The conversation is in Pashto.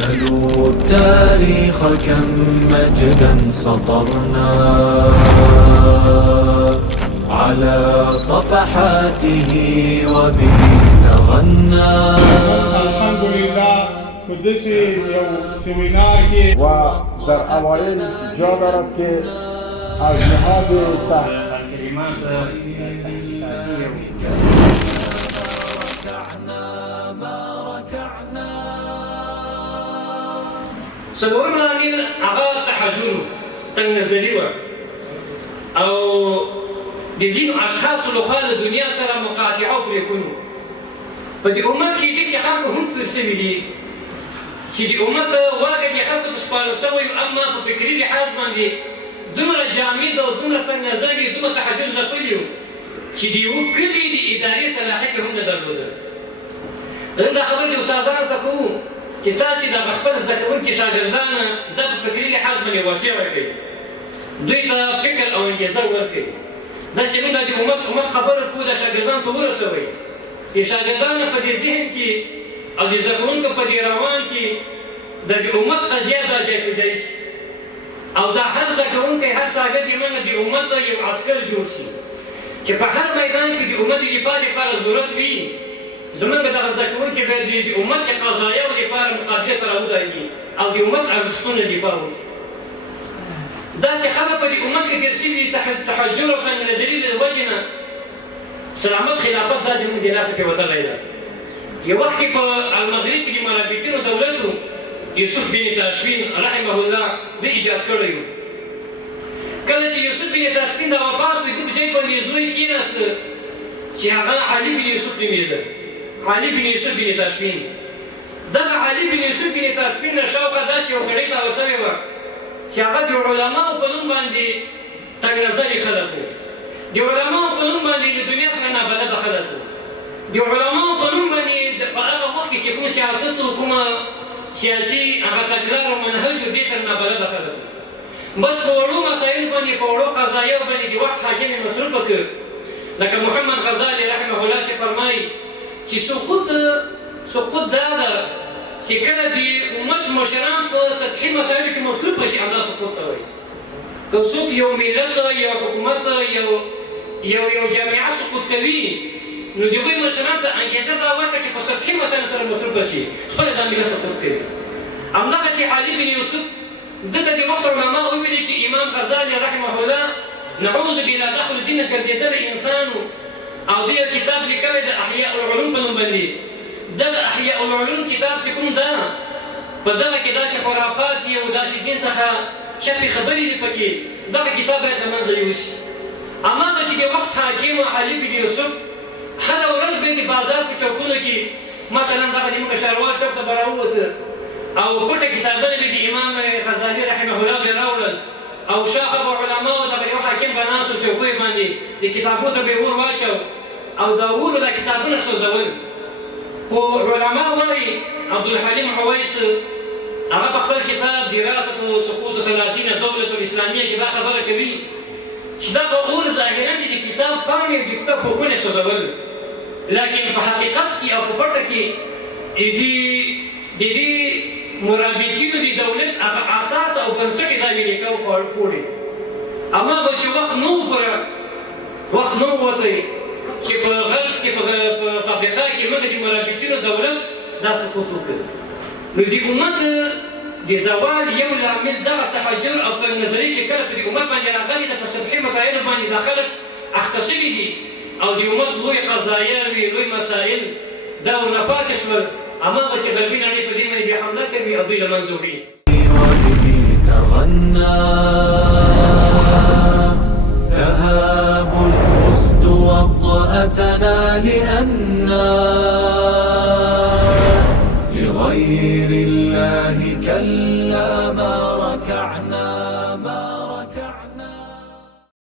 سلوا التاريخ كم مجدا سطرنا على صفحاته وبه تغنى. الحمد لله په داسې یو سیمینار کې و در اوایل جا دارد که از نهاد کلمات څلورم لامل هغه تحجر تنګ نظري وه او د ځینو اشخاصو لخوا د دنیا سره مقاطعه او پرېکون په دې امت کې داسې خلکو هم تېر شوي دي چې د امت واګه دې خلکو ته سپارل شوی اما په فکري لحاظ باندې دومره جامد او دومره تنګ نظر دي دومره تحجر ځپلي وو چې د یوه کلي د ادارې صلاحیت هم نه درلوده. نن دا خبرې د استادانو ته کوو چې تاسې دغه خپل زده کوونکي شاګردان دا په فکري لحاظ باندې واسع ورکړئ، دوی ته فکر او انګېزه ورکړئ. داسې موږ دا د امت خبره کوو د شاګردانو ته ورسوئ چې شاګردانو په دې ذهن کې او د زده کوونکو په دې روان کې د امت قضیه دا ځای په ځای شي او دا هر زده کوونکی هر شاګرد یې موږ د امت یو عسکر جوړ شي چې په هر میدان کې د امت د دفاع لپاره ضرورت وي. زموږ دغه زده کوونکي باید د امت د قضایاو لپاره مقابلې ته راودرېږي او د امت ارزښتونه دفاع وکړي. داسې خلک په دې امت کې تېر شوي تحجر او تنګ نظري له وجې نه سلامت خلافت دا زموږ د لاسه کې وتلی ده. یو وخت کې په المغرب کې د مرابطینو دولت و یوسف بن تاشفین رحمه الله ده ایجاد کړی و. کله چې یوسف بن تاشفین دا واپس و ده په ځای باندې زوی کېناسته چې هغه علي بن یوسف نومېده، علي بن یوسف بن تاشفین. دغه علي بن یوسف بن تاشفین نه شاوخوا داسې یو سړی تاوه شوی وه چې هغه د علماو په نوم باندې تنګ نظري خلک و، د علماو په نوم باندې د دنیا څخه نابلده خلک و، د علماو په نوم باندې په هغه وخت کې چې کوم سیاست و کومه سیاسي هغه تګلار او منهج و دې سره نابلده خلک و. بس په وړو مسایلو باندې په وړو قضایاو باندې د وخت حاکم یې مصروفه کړ. لکه محمد غزالي رحمه الله چې فرمایي چې سقوط دا ده چې کله د امت مشران په سطحي مسایلو کې مصروفه شي همدا سقوط ته وایي. که څوک یو ملت یو حکومت یو جامعه سقوط کوي نو د هغوی مشران ته انګېزه دا ورکړه چې په سطحي مسایلو سره مصروفه شي خپله دا ملت سقوط کوي. همدغسې علي بن یوسف دته د وخت علما وویلي چې امام غزالي رحمه الله نعوذ بالله داخل الدین ګرځېدلی انسان او دوی یو کتاب لیکلی د احیاء العلوم په نوم باندې. دغه احیاء العلوم کتاب چې کوم ده په دغه کې داسې خرافات دي او داسې دین څخه چپې خبرې دي پکې، دغه کتاب باید له منځه یوسي. هماغه چې د وخت حاکم علي بن یوسف هره ورځ به د بازار په چوکونو کې مثلا دغه د موږ شاروال چوک ته به راووته او پټه کتابونه به د امام غزالي رحمه الله به راوړل او شاخه به علماو دغه یو حاکم به ناست و چوکیو باندې د کتابو ته به یې اور واچو او د اورو دا کتابونه سوځول. خو علما وایي عبدالحلیم حویس هغه په خپل کتاب دراسة سقوط ثلاثین الدولة الاسلامیه کې دا خبره کوي چې دغه اور ظاهرا د کتاب پاڼې او د کتاب پوښونه سوځول، لکن په حقیقت کې او په پټه کې د دې مرابطینو د دولت هغه اساس او بنسټ یې دا ولیکه او خوړې. هماغه چې وخت نه و وتی چې په غرب کې په افریقا کې موږ د مرابطینو دولت دا سقوط وکړ. نو د امت د زوال یو لامل دغه تحجر او تنګ نظري چې کله په د امت باندې راغلي ده په سطحي مسایلو باندې دا خلک اخته شوي دي او د امت لوی قضایاوې لوی مسایل دا ورنه پاتې شول. هماغه چې غربي نړۍ په دې باندې بیا حمله کوي او دوی له منځه وړي. وبه تغنى تهاب الأسد وطأتنا لأننا لغير الله كلا ما